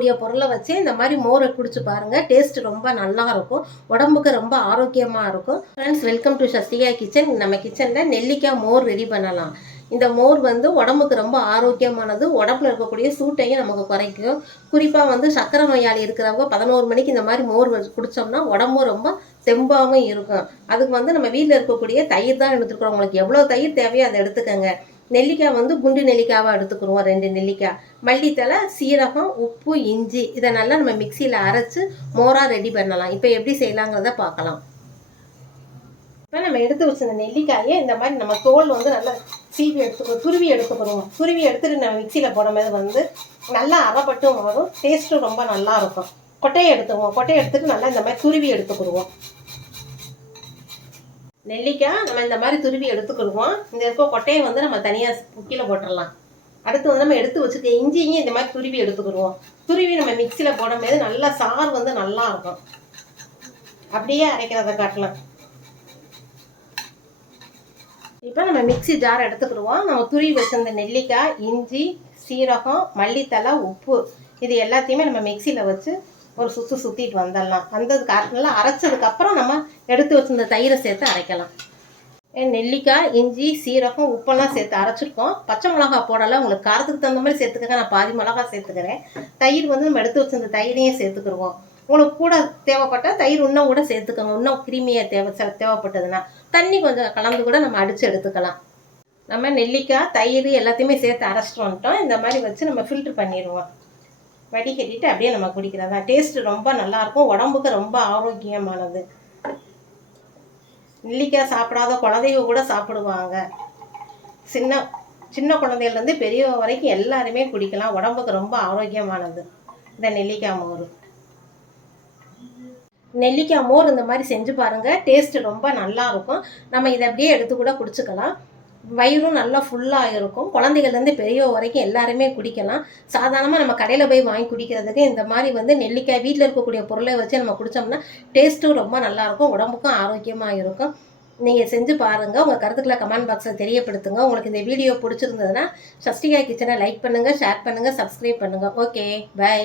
இருக்கக்கூடிய பொருளை வச்சு இந்த மாதிரி மோரை குடிச்சு பாருங்கள். டேஸ்ட் ரொம்ப நல்லா இருக்கும், உடம்புக்கு ரொம்ப ஆரோக்கியமாக இருக்கும். Friends, welcome to Sasthika kitchen. நம்ம கிச்சனில் நெல்லிக்காய் மோர் ரெடி பண்ணலாம். இந்த மோர் உடம்புக்கு ரொம்ப ஆரோக்கியமானது, உடம்புல இருக்கக்கூடிய சூட்டையும் நமக்கு குறைக்கும். குறிப்பாக சக்கரை நோயாளி இருக்கிறவங்க 11 மணிக்கு இந்த மாதிரி மோர் குடித்தோம்னா உடம்பும் ரொம்ப தெம்பாகவும் இருக்கும். அதுக்கு நம்ம வீட்டில் இருக்கக்கூடிய தயிர் தான் எடுத்துக்கிறோம். உங்களுக்கு எவ்வளோ தயிர் தேவையோ அதை எடுத்துக்கோங்க. நெல்லிக்காய் குண்டு நெல்லிக்காவாக எடுத்துக்கிடுவோம், 2 நெல்லிக்காய். மல்லித்தலை, சீரகம், உப்பு, இஞ்சி இதை நல்லா நம்ம மிக்சியில் அரைச்சி மோராக ரெடி பண்ணலாம். இப்போ எப்படி செய்யலாங்கிறத பார்க்கலாம். இப்போ நம்ம எடுத்து வச்சிருந்த நெல்லிக்காயை இந்த மாதிரி நம்ம தோல் நல்லா சீவி எடுத்துக்கிறோம், துருவி எடுத்துக்கிறோம். துருவி எடுத்துகிட்டு நம்ம மிக்சியில் போடும்போது நல்லா அரைப்பட்டும் வரும், டேஸ்ட்டும் ரொம்ப நல்லாயிருக்கும். கொட்டையை எடுத்துக்குவோம். கொட்டையை எடுத்துகிட்டு நல்லா இந்த மாதிரி துருவி எடுத்துக்கிடுவோம். நெல்லிக்காய் நம்ம இந்த மாதிரி துருவி எடுத்துக்கிடுவோம். இந்த இருக்க கொட்டையை நம்ம தனியாக கீழே போட்டுடலாம். அடுத்து நம்ம எடுத்து வச்சுக்க இஞ்சியும் இந்த மாதிரி துருவி எடுத்துக்கிடுவோம். துருவி நம்ம மிக்சியில் போடும்போது நல்லா சாறு நல்லா இருக்கும். அப்படியே அரைக்கிறத காட்டலாம். இப்போ நம்ம மிக்சி ஜார் எடுத்துக்கிடுவோம். நம்ம துருவி வச்சிருந்த நெல்லிக்காய், இஞ்சி, சீரகம், மல்லித்தலை, உப்பு இது எல்லாத்தையுமே நம்ம மிக்சியில் வச்சு ஒரு சுற்றிட்டு வந்துடலாம். நல்லா அரைச்சதுக்கப்புறம் நம்ம எடுத்து வச்சிருந்த தயிரை சேர்த்து அரைக்கலாம். நெல்லிக்காய், இஞ்சி, சீரகம், உப்பெல்லாம் சேர்த்து அரைச்சிருக்கோம். பச்சை மிளகா போடலை, உங்களுக்கு காரத்துக்கு தகுந்த மாதிரி சேர்த்துக்கங்க. நான் பாதி மிளகா சேர்த்துக்கிறேன். தயிர் நம்ம எடுத்து வச்சிருந்த தயிரையும் சேர்த்துக்கிடுவோம். உங்களுக்கு கூட தேவைப்பட்டால் தயிர் இன்னும் கூட சேர்த்துக்கோங்க. இன்னும் கிருமியாக தேவைப்பட்டதுன்னா தண்ணி கொஞ்சம் கலந்து கூட நம்ம அடித்து எடுத்துக்கலாம். நம்ம நெல்லிக்காய், தயிர் எல்லாத்தையுமே சேர்த்து அரைச்சிட்டு வந்துட்டோம். இந்த மாதிரி வச்சு நம்ம ஃபில்ட்ரு பண்ணிடுவோம். வடிகட்டிட்டு அப்படியே நம்ம குடிக்கிறதா. டேஸ்ட்டு ரொம்ப நல்லாயிருக்கும், உடம்புக்கு ரொம்ப ஆரோக்கியமானது. நெல்லிக்காய் சாப்பிடாத குழந்தைங்க கூட சாப்பிடுவாங்க. சின்ன குழந்தையிலேருந்து பெரியவங்க வரைக்கும் எல்லாருமே குடிக்கலாம். உடம்புக்கு ரொம்ப ஆரோக்கியமானது இந்த நெல்லிக்காய் மோர். நெல்லிக்காய் மோர் இந்த மாதிரி செஞ்சு பாருங்கள், டேஸ்ட்டு ரொம்ப நல்லாயிருக்கும். நம்ம இதை அப்படியே எடுத்து கூட குடிச்சுக்கலாம். வயிறும் நல்லா ஃபுல்லாக இருக்கும். குழந்தைகள்லேருந்து பெரியவங்க வரைக்கும் எல்லாருமே குடிக்கலாம். சாதாரணமாக நம்ம கடையில் போய் வாங்கி குடிக்கிறதுக்கு இந்த மாதிரி நெல்லிக்காய் வீட்டில் இருக்கக்கூடிய பொருளை வச்சு நம்ம குடித்தோம்னா டேஸ்ட்டும் ரொம்ப நல்லாயிருக்கும், உடம்புக்கும் ஆரோக்கியமாக இருக்கும். நீங்கள் செஞ்சு பாருங்கள். உங்கள் கருத்துக்களை கமெண்ட் பாக்ஸில் தெரியப்படுத்துங்க. உங்களுக்கு இந்த வீடியோ பிடிச்சிருந்ததுன்னா சஸ்திகா கிச்சனை லைக் பண்ணுங்கள், ஷேர் பண்ணுங்கள், சப்ஸ்கிரைப் பண்ணுங்கள். Okay, by.